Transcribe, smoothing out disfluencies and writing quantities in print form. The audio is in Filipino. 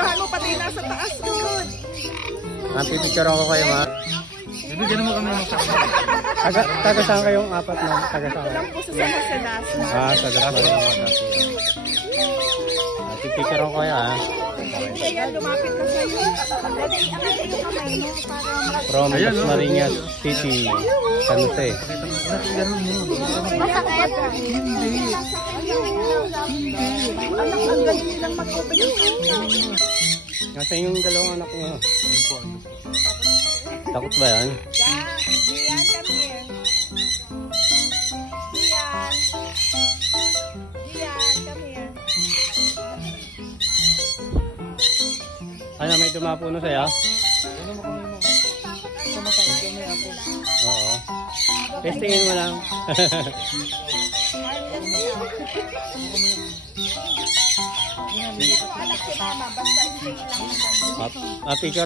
Videohan mo pati nasa taas ko. Pipicture ako kayo, ma. Bigyan mo kami ng Taga saan kayong apat na? Taga saan? Lang po sa Salas. Sa Dalas. Pipicture ako kayo, ha. Kaya lumapit na sa'yo. Pwede iangat yung kamay mo para From Marinas City, San Jose. masakit. Ang galing nilang mag-open yung camera. Nasa yung dalawang anak niyo. Takot ba yan? Diyan, come here. Diyan, come here. Ano, may dumapuno sa'yo? Oo. Testingin mo lang. Anak si mama, basta hindi lang. Picture.